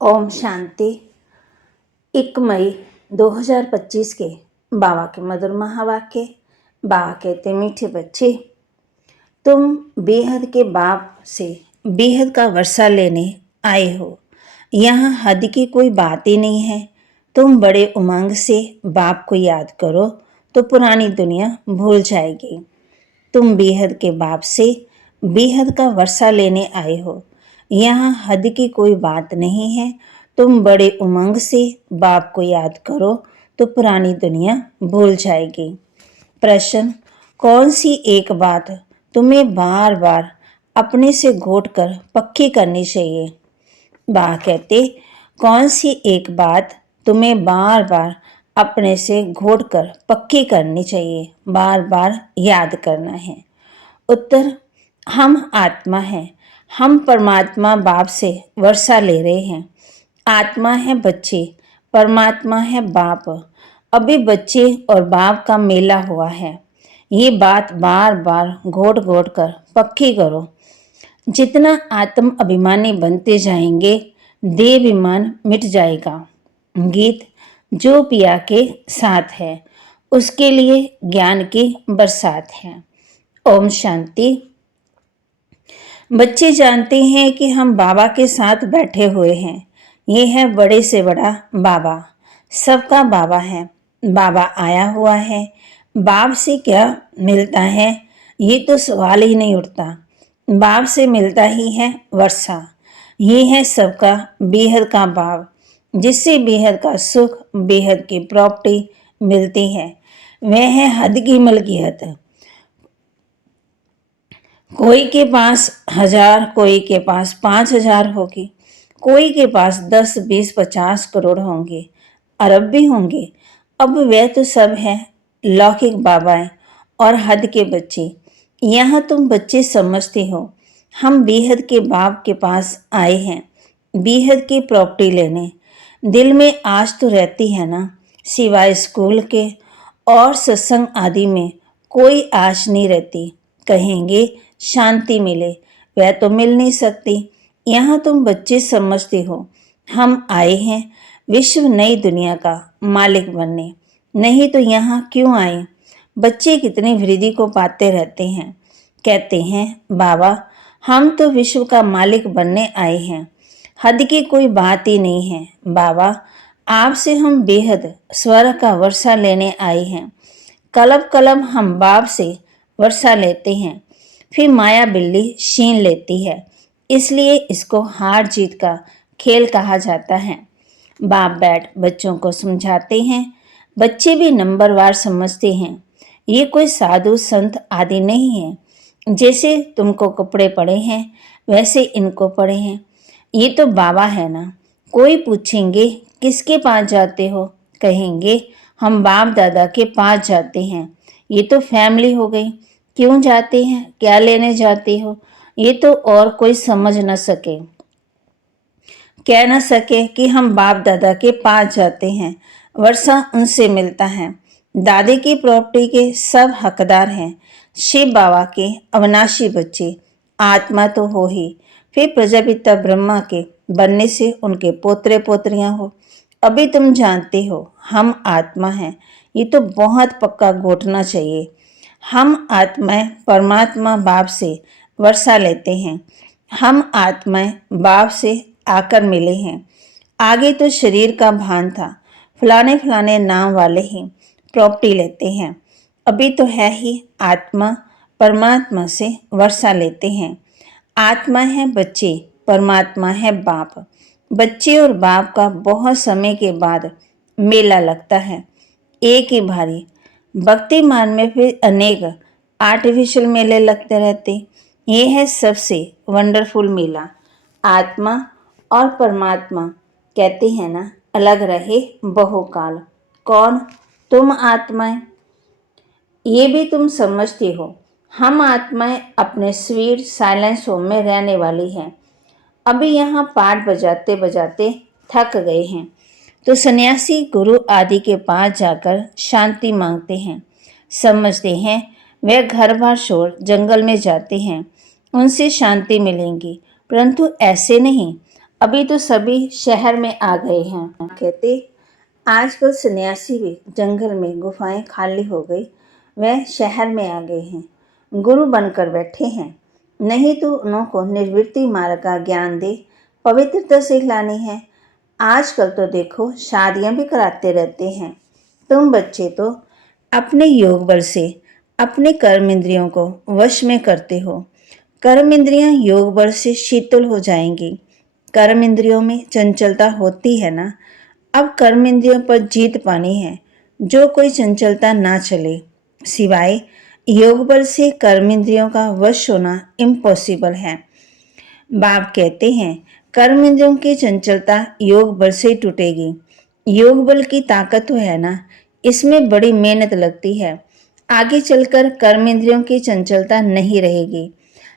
ओम शांति। 1 मई 2025 के बाबा के मधुर महावाक्य। बाबा कहते, मीठे बच्चे, तुम बेहद के बाप से बेहद का वर्षा लेने आए हो। यहाँ हद की कोई बात ही नहीं है। तुम बड़े उमंग से बाप को याद करो तो पुरानी दुनिया भूल जाएगी। तुम बेहद के बाप से बेहद का वर्षा लेने आए हो। यहाँ हद की कोई बात नहीं है। तुम बड़े उमंग से बाप को याद करो तो पुरानी दुनिया भूल जाएगी। प्रश्न, कौन सी एक बात तुम्हें बार बार अपने से घोट कर पक्की करनी चाहिए? बा कहते, कौन सी एक बात तुम्हें बार बार अपने से घोट कर पक्की करनी चाहिए, बार बार याद करना है? उत्तर, हम आत्मा हैं। हम परमात्मा बाप से वर्षा ले रहे हैं। आत्मा है बच्चे, परमात्मा है बाप। अभी बच्चे और बाप का मेला हुआ है। ये बात बार बार घोट घोट कर पक्की करो। जितना आत्म अभिमानी बनते जाएंगे, देहाभिमान मिट जाएगा। गीत जो पिया के साथ है, उसके लिए ज्ञान की बरसात है। ओम शांति। बच्चे जानते हैं कि हम बाबा के साथ बैठे हुए हैं। ये है बड़े से बड़ा बाबा, सबका बाबा है। बाबा आया हुआ है। बाप से क्या मिलता है, ये तो सवाल ही नहीं उठता। बाप से मिलता ही है वर्षा। ये है सबका बेहद का बाप, जिससे बेहद का सुख, बेहद की प्रॉपर्टी मिलती है। वह है हद की मलकियत। कोई के पास 1000, कोई के पास 5000 होगी, कोई के पास 10, 20, 50 करोड़ होंगे, अरब भी होंगे। अब वह तो सब है लौकिक बाबाएं और हद के बच्चे। यहाँ तुम बच्चे समझते हो हम बेहद के बाप के पास आए हैं, बेहद की प्रॉपर्टी लेने। दिल में आस तो रहती है ना, सिवाय स्कूल के और सत्संग आदि में कोई आश नहीं रहती। कहेंगे शांति मिले, वह तो मिल नहीं सकती। यहाँ तुम बच्चे समझते हो हम आए हैं विश्व नई दुनिया का मालिक बनने, नहीं तो यहाँ क्यों आए? बच्चे कितनी वृद्धि को पाते रहते हैं। कहते हैं बाबा हम तो विश्व का मालिक बनने आए हैं, हद की कोई बात ही नहीं है। बाबा आपसे हम बेहद स्वर का वर्षा लेने आए हैं। कलब कलब हम बाप से वर्षा लेते हैं, फिर माया बिल्ली छीन लेती है। इसलिए इसको हार जीत का खेल कहा जाता है। बाप बैठ बच्चों को समझाते हैं। बच्चे भी नंबरवार समझते हैं। ये कोई साधु संत आदि नहीं है। जैसे तुमको कपड़े पड़े हैं, वैसे इनको पड़े हैं। ये तो बाबा है ना। कोई पूछेंगे किसके पास जाते हो, कहेंगे हम बाप दादा के पास जाते हैं। ये तो फैमिली हो गई। क्यों जाते हैं, क्या लेने जाते हो, ये तो और कोई समझ न सके, कह न सके कि हम बाप दादा के पास जाते हैं। वर्षा उनसे मिलता है। दादी की प्रॉपर्टी के सब हकदार हैं। शिव बाबा के अविनाशी बच्चे। आत्मा तो हो ही, फिर प्रजापिता ब्रह्मा के बनने से उनके पोतरे पोतरियां हो। अभी तुम जानते हो हम आत्मा हैं। ये तो बहुत पक्का घोटना चाहिए। हम आत्माएं परमात्मा बाप से वर्षा लेते हैं। हम आत्माएं बाप से आकर मिले हैं। आगे तो शरीर का भान था, फलाने फलाने नाम वाले ही प्रॉपर्टी लेते हैं। अभी तो है ही आत्मा परमात्मा से वर्षा लेते हैं। आत्मा है बच्चे, परमात्मा है बाप। बच्चे और बाप का बहुत समय के बाद मेला लगता है, एक ही भारी। भक्ति मार्ग में फिर अनेक आर्टिफिशियल मेले लगते रहते। ये है सबसे वंडरफुल मेला। आत्मा और परमात्मा कहते हैं ना, अलग रहे बहुकाल। कौन? तुम आत्माएं। ये भी तुम समझते हो हम आत्माएं अपने स्वीट साइलेंस होम में रहने वाली हैं। अभी यहाँ पाठ बजाते बजाते थक गए हैं तो सन्यासी गुरु आदि के पास जाकर शांति मांगते हैं। समझते हैं वे घर बार छोड़ जंगल में जाते हैं, उनसे शांति मिलेंगी। परंतु ऐसे नहीं। अभी तो सभी शहर में आ गए हैं। कहते आजकल सन्यासी भी जंगल में गुफाएं खाली हो गई, वह शहर में आ गए हैं, गुरु बनकर बैठे हैं। नहीं तो उनको निर्वृत्ति मार्ग का ज्ञान दे, पवित्रता से लानी है। आजकल तो देखो शादियां भी कराते रहते हैं। तुम बच्चे तो अपने योग बल से अपने कर्म इंद्रियों को वश में करते हो। कर्म इंद्रियां योग बल से शीतल हो जाएंगी। कर्म इंद्रियों में चंचलता होती है ना, अब कर्म इंद्रियों पर जीत पानी है। जो कोई चंचलता ना चले, सिवाय योग बल से कर्म इंद्रियों का वश होना इम्पॉसिबल है। बाप कहते हैं कर्म इंद्रियों की चंचलता योग बल से टूटेगी। योग बल की ताकत तो है ना, इसमें बड़ी मेहनत लगती है। आगे चलकर कर्म इंद्रियों की चंचलता नहीं रहेगी।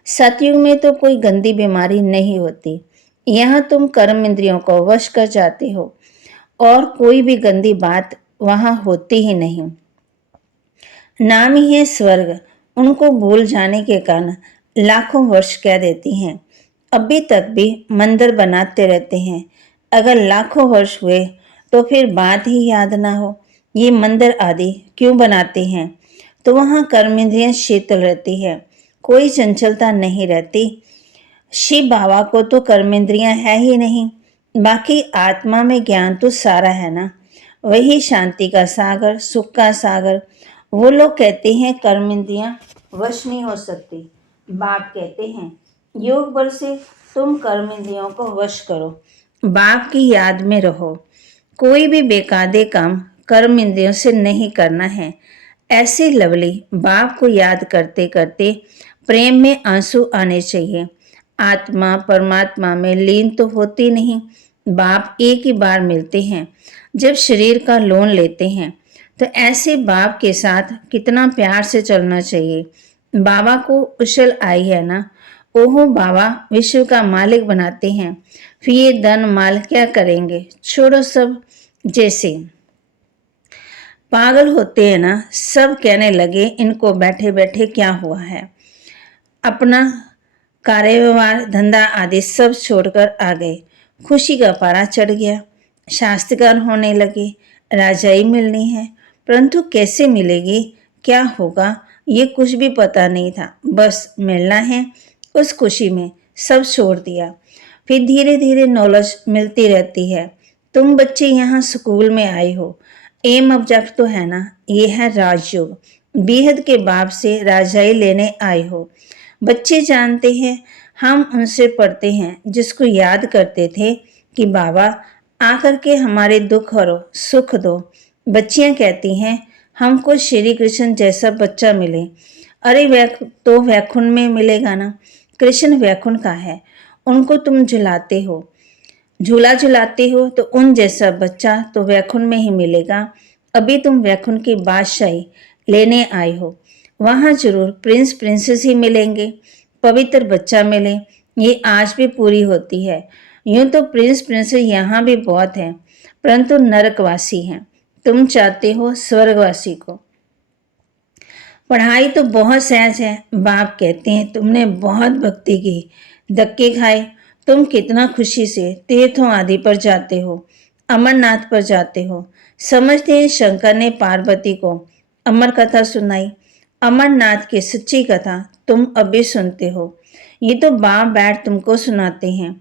सतयुग में तो कोई गंदी बीमारी नहीं होती। यहाँ तुम कर्म इंद्रियों को वश कर जाते हो और कोई भी गंदी बात वहाँ होती ही नहीं। नाम ही है स्वर्ग, उनको भूल जाने के कारण लाखों वर्ष कह देती हैं। अभी तक भी मंदिर बनाते रहते हैं। अगर लाखों वर्ष हुए तो फिर बात ही याद ना हो। ये मंदिर आदि क्यों बनाते हैं? तो वहाँ कर्मेंद्रियां शीतल रहती है, कोई चंचलता नहीं रहती। शिव बाबा को तो कर्मेंद्रियां है ही नहीं, बाकी आत्मा में ज्ञान तो सारा है ना। वही शांति का सागर, सुख का सागर। वो लोग कहते हैं कर्मेंद्रियां वश नहीं हो सकती। बाप कहते हैं योग बल से तुम कर्मेंद्रियों को वश करो, बाप की याद में रहो। कोई भी बेकायदे काम कर्म इंद्रियों से नहीं करना है। ऐसे लवली बाप को याद करते करते प्रेम में आंसू आने चाहिए। आत्मा परमात्मा में लीन तो होती नहीं। बाप एक ही बार मिलते हैं जब शरीर का लोन लेते हैं, तो ऐसे बाप के साथ कितना प्यार से चलना चाहिए। बाबा को उछल आई है ना, ओहो बाबा विश्व का मालिक बनाते हैं, फिर ये धन माल क्या करेंगे, छोड़ो सब। जैसे पागल होते हैं ना, सब कहने लगे इनको बैठे बैठे क्या हुआ है। अपना कार्यव्यवहार धंधा आदि सब छोड़कर आ गए। खुशी का पारा चढ़ गया। शास्त्रकार होने लगे। राजाई मिलनी है, परंतु कैसे मिलेगी, क्या होगा, ये कुछ भी पता नहीं था। बस मिलना है। उस खुशी में सब छोड़ दिया। फिर धीरे धीरे नॉलेज मिलती रहती है। तुम बच्चे यहाँ स्कूल में आए हो, एम ऑब्जेक्ट तो है ना, ये है राजयोग। बेहद के बाप से राजाई लेने आए हो। बच्चे जानते हैं, हम उनसे पढ़ते हैं जिसको याद करते थे कि बाबा आकर के हमारे दुख हरो, सुख दो। बच्चियां कहती हैं हमको श्री कृष्ण जैसा बच्चा मिले। अरे तो वैकुंठ में मिलेगा ना, कृष्ण वैकुंठ का है। उनको तुम झुलाते हो, झूला झुलाते हो, तो उन जैसा बच्चा तो वैकुंठ में ही मिलेगा। अभी तुम वैकुंठ की बादशाही लेने आए हो, वहां जरूर प्रिंस प्रिंसेस ही मिलेंगे, पवित्र बच्चा मिले, ये आज भी पूरी होती है। यूं तो प्रिंस प्रिंसेस यहाँ भी बहुत हैं, परंतु नरकवासी हैं। तुम चाहते हो स्वर्गवासी को। पढ़ाई तो बहुत सहज है। बाप कहते हैं तुमने बहुत भक्ति की, धक्के खाए। तुम कितना खुशी से तीर्थों आदि पर जाते हो, अमरनाथ पर जाते हो। समझते हैं शंकर ने पार्वती को अमर कथा सुनाई। अमरनाथ की सच्ची कथा तुम अभी सुनते हो। ये तो बाप बैठ तुमको सुनाते हैं।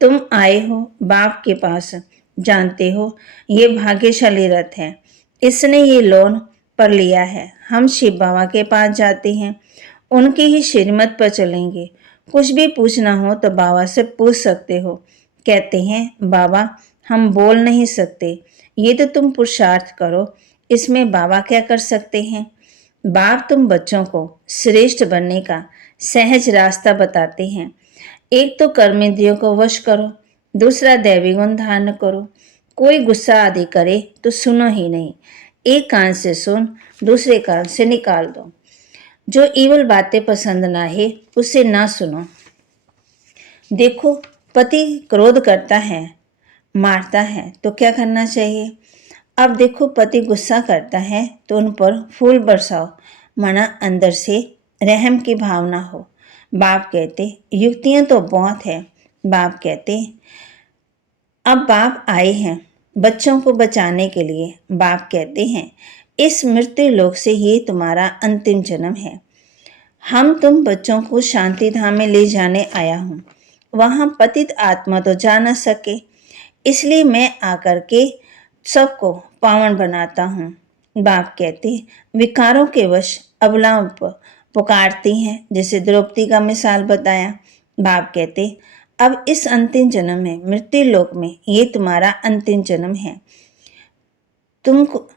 तुम आए हो बाप के पास, जानते हो ये भाग्यशाली रथ है, इसने ये लोन पर लिया है। हम शिव बाबा के पास जाते हैं, उनके ही श्रीमत पर चलेंगे। कुछ भी पूछना हो तो बाबा से पूछ सकते हो। कहते हैं बाबा हम बोल नहीं सकते, ये तो तुम पुरुषार्थ करो, इसमें बाबा क्या कर सकते हैं। बाप तुम बच्चों को श्रेष्ठ बनने का सहज रास्ता बताते हैं। एक तो कर्मेंद्रियों को वश करो, दूसरा दैवी गुण धारण करो। कोई गुस्सा आदि करे तो सुनो ही नहीं, एक कान से सुन, दूसरे कान से निकाल दो। जो ईवल बातें पसंद ना है उसे ना सुनो। देखो पति क्रोध करता है, मारता है, तो क्या करना चाहिए। अब देखो पति गुस्सा करता है तो उन पर फूल बरसाओ, माना अंदर से रहम की भावना हो। बाप कहते युक्तियां तो बहुत है। बाप कहते अब बाप आए हैं बच्चों को बचाने के लिए। बाप कहते हैं इस मृत्यु लोक से ये तुम्हारा अंतिम जन्म है। हम तुम बच्चों को शांति धाम में ले जाने आया हूँ। वहां पतित आत्मा तो जा न सके, इसलिए मैं आकर के सबको पावन बनाता हूँ। बाप कहते विकारों के वश अबलाओं पुकारती हैं, जैसे द्रौपदी का मिसाल बताया। बाप कहते अब इस अंतिम जन्म में, मृत्यु लोक में, ये तुम्हारा अंतिम जन्म है। तुमको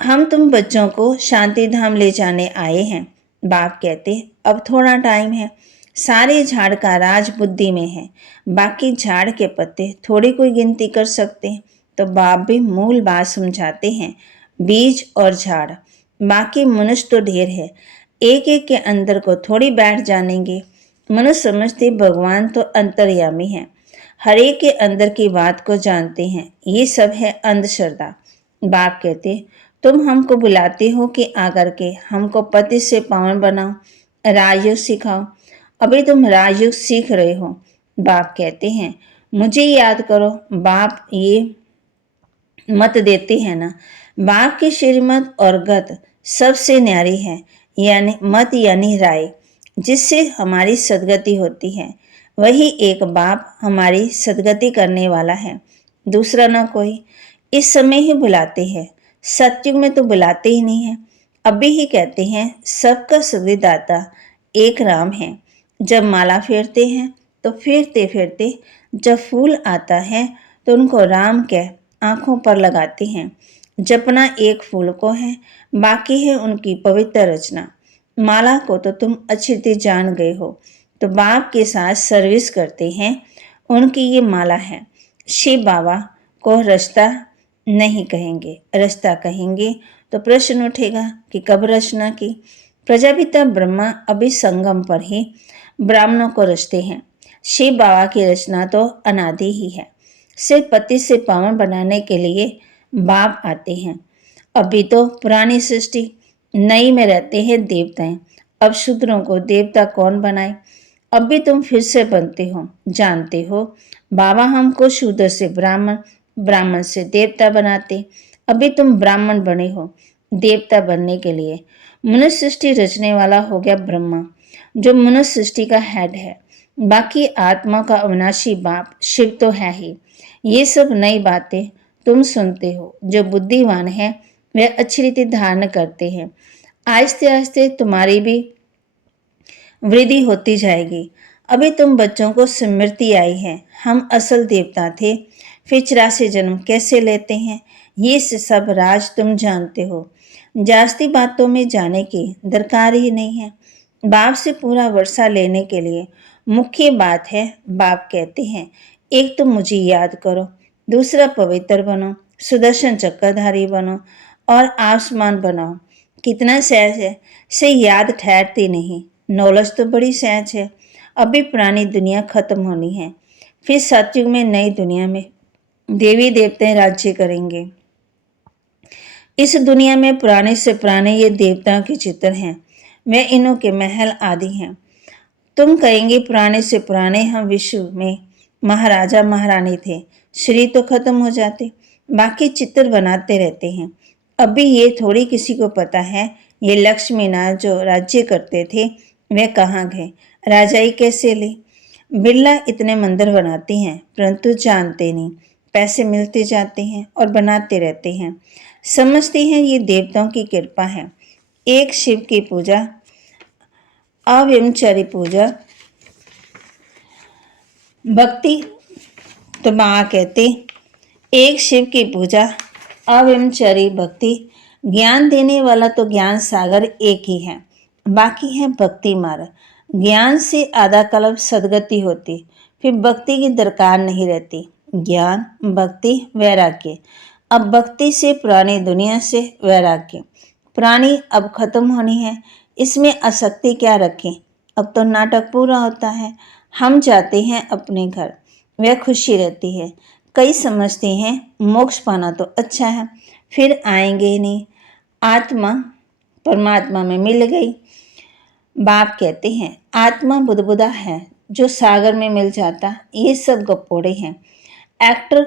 हम तुम बच्चों को शांति धाम ले जाने आए हैं। बाप कहते अब थोड़ा टाइम है। सारे झाड़ का राज बुद्धि में है, बाकी झाड़ के पत्ते थोड़ी कोई गिनती कर सकते हैं। तो बाप भी मूल बात समझाते हैं, बीज और झाड़, बाकी मनुष्य तो ढेर है, एक एक के अंदर को थोड़ी बैठ जानेंगे। मनुष्य समझते भगवान तो अंतर्यामी है, हर एक के अंदर की बात को जानते हैं। ये सब है अंधश्रद्धा। बाप कहते तुम हमको बुलाते हो कि आकर के हमको पति से पावन बनाओ, राजयोग सिखाओ। अभी तुम राजयोग सीख रहे हो। बाप कहते हैं मुझे याद करो। बाप ये मत देते हैं ना, बाप की श्रीमत और गत सबसे न्यारी है, यानी मत यानी राय, जिससे हमारी सदगति होती है। वही एक बाप हमारी सदगति करने वाला है, दूसरा ना कोई। इस समय ही बुलाते हैं, सतयुग में तो बुलाते ही नहीं है। अभी ही कहते हैं सबका सुविदाता एक राम है। जब माला फेरते हैं तो फेरते फेरते जब फूल आता है तो उनको राम कह आंखों पर लगाते हैं। जपना एक फूल को है, बाकी है उनकी पवित्र रचना। माला को तो तुम अच्छी रीति जान गए हो, तो बाप के साथ सर्विस करते हैं, उनकी ये माला है। शिव बाबा को रचता नहीं कहेंगे, रचता कहेंगे तो प्रश्न उठेगा कि कब रचना की। प्रजापिता ब्रह्मा अभी संगम पर ही ब्राह्मणों को रचते हैं। शिव बाबा की रचना तो अनादि ही है। सिर्फ पति से पावन बनाने के लिए बाप आते हैं। अभी तो पुरानी सृष्टि, नई में रहते हैं देवताएं। अब शूद्रों को देवता कौन बनाए। अब भी तुम फिर से बनते हो, जानते हो बाबा हमको शूद्र से ब्राह्मण, ब्राह्मण से देवता बनाते। अभी तुम ब्राह्मण बने हो देवता बनने के लिए। मनुष्य सृष्टि रचने वाला हो गया ब्रह्मा, जो मनुष्य सृष्टि का हेड है। बाकी आत्मा का अविनाशी बाप शिव तो है ही। ये सब नई बातें तुम सुनते हो। जो बुद्धिमान है वे अच्छी रीति धारण करते हैं। आहिस्ते आहिस्ते तुम्हारी भी वृद्धि होती जाएगी। अभी तुम बच्चों को स्मृति आई है, हम असल देवता थे, फिर 84 जन्म कैसे लेते हैं, ये सब राज तुम जानते हो। जास्ती बातों में जाने की दरकार ही नहीं है। बाप से पूरा वर्षा लेने के लिए मुख्य बात है, बाप कहते हैं एक तो मुझे याद करो, दूसरा पवित्र बनो, सुदर्शन चक्रधारी बनो और आसमान बनाओ। कितना सहज है, से याद ठहरती नहीं। नॉलेज तो बड़ी सहज है। अभी पुरानी दुनिया खत्म होनी है, फिर सतयुग में नई दुनिया में देवी देवते राज्य करेंगे। इस दुनिया में पुराने से पुराने ये देवताओं के चित्र हैं, वे इन्हों के महल आदि हैं। तुम कहेंगे पुराने से पुराने हम विश्व में महाराजा महारानी थे, शरीर तो खत्म हो जाते, बाकी चित्र बनाते रहते हैं। अभी ये थोड़ी किसी को पता है ये लक्ष्मी नाथ जो राज्य करते थे वे कहाँ गए, राजाई कैसे ली। बिरला इतने मंदिर बनाते हैं परंतु जानते नहीं, पैसे मिलते जाते हैं और बनाते रहते हैं। समझते हैं ये देवताओं की कृपा है। एक शिव की पूजा, अव्यभिचारी पूजा, भक्ति तो माँ कहते एक शिव की पूजा, अव्यभिचारी भक्ति। ज्ञान देने वाला तो ज्ञान सागर एक ही है, बाकी है भक्ति मार्ग। ज्ञान से आधा कल्प सदगति होती, फिर भक्ति की दरकार नहीं रहती। ज्ञान, भक्ति, वैराग्य। अब भक्ति से पुरानी दुनिया से वैराग्य। पुरानी अब खत्म होनी है, इसमें आसक्ति क्या रखें। अब तो नाटक पूरा होता है, हम जाते हैं अपने घर, वह खुशी रहती है। कई समझते हैं मोक्ष पाना तो अच्छा है, फिर आएंगे ही नहीं, आत्मा परमात्मा में मिल गई। बाप कहते हैं आत्मा बुदबुदा है जो सागर में मिल जाता, ये सब गप्पोड़े हैं। एक्टर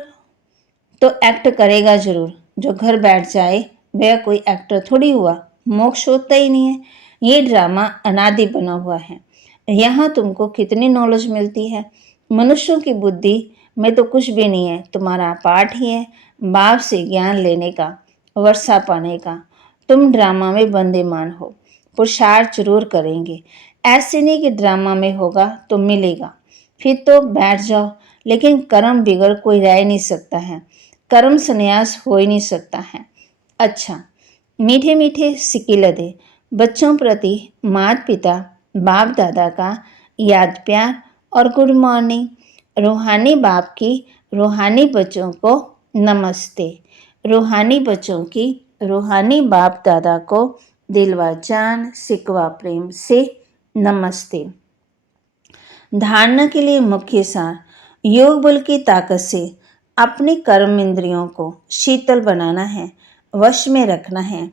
तो एक्ट करेगा जरूर, जो घर बैठ जाए वह कोई एक्टर थोड़ी हुआ, मोक्ष होता ही नहीं है। ये ड्रामा अनादि बना हुआ है। यहाँ तुमको कितनी नॉलेज मिलती है? मनुष्यों की बुद्धि में तो कुछ भी नहीं है, तुम्हारा पाठ ही है बाप से ज्ञान लेने का, वर्षा पाने का। तुम ड्रामा में बंदीमान हो, पुरुषार्थ जरूर करेंगे। ऐसे नहीं कि ड्रामा में होगा तो मिलेगा, फिर तो बैठ जाओ। लेकिन कर्म बिगड़ कोई रह नहीं सकता है, कर्म संन्यास हो ही नहीं सकता है। अच्छा, मीठे मीठे सिकिलदे बच्चों प्रति माता पिता बाप दादा का याद प्यार और गुड मॉर्निंग। रूहानी बाप की रूहानी बच्चों को नमस्ते। रूहानी बच्चों की रूहानी बाप दादा को दिलवा जान सिकवा प्रेम से नमस्ते। धारणा के लिए मुख्य सार, योग बल की ताकत से अपने कर्म इंद्रियों को शीतल बनाना है, वश में रखना है।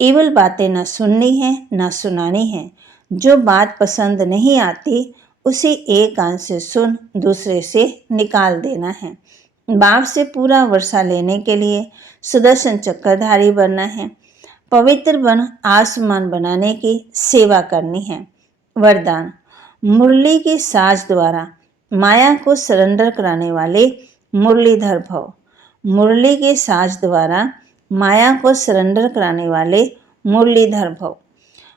केवल बातें न सुननी है न सुनानी है। जो बात पसंद नहीं आती उसे एक कान से सुन दूसरे से निकाल देना है। बाप से पूरा वर्षा लेने के लिए सुदर्शन चक्रधारी बनना है। पवित्र बन आसमान बनाने की सेवा करनी है। वरदान, मुरली के साज द्वारा माया को सरेंडर कराने वाले मुरलीधर भव। मुरली के साज द्वारा माया को सरेंडर कराने वाले मुरलीधर भव।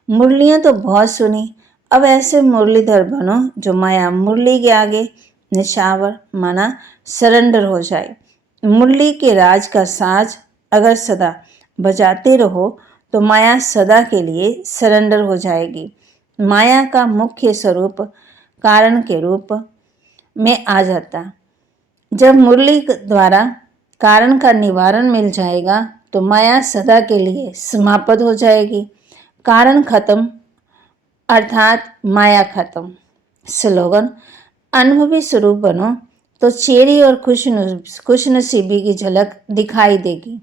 मुरलियाँ तो बहुत सुनी, अब ऐसे मुरलीधर बनो जो माया मुरली के आगे निशावर माना सरेंडर हो जाए। मुरली के राज का साज अगर सदा बजाते रहो तो माया सदा के लिए सरेंडर हो जाएगी। माया का मुख्य स्वरूप कारण के रूप में आ जाता। जब मुरली द्वारा कारण का निवारण मिल जाएगा तो माया सदा के लिए समाप्त हो जाएगी। कारण खत्म अर्थात माया खत्म। स्लोगन, अनुभवी स्वरूप बनो तो चेहरे और खुशनसीबी की झलक दिखाई देगी।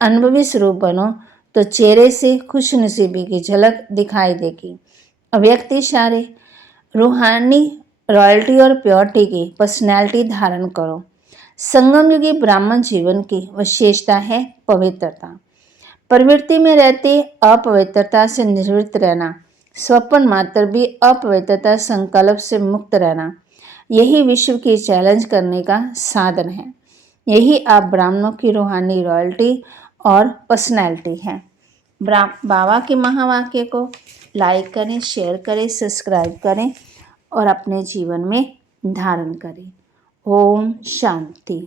अनुभवी स्वरूप बनो तो चेहरे से खुशनसीबी की झलक दिखाई देगी। अव्यक्त इशारे, रूहानी रॉयल्टी और प्योरिटी की पर्सनैलिटी धारण करो। संगम युगी ब्राह्मण जीवन की विशेषता है पवित्रता। प्रवृत्ति में रहते अपवित्रता से निवृत्त रहना, स्वप्न मात्र भी अपवित्रता संकल्प से मुक्त रहना, यही विश्व की चैलेंज करने का साधन है। यही आप ब्राह्मणों की रूहानी रॉयल्टी और पर्सनैलिटी है। बाबा के महावाक्य को लाइक करें, शेयर करें, सब्सक्राइब करें और अपने जीवन में धारण करें। ओम शांति।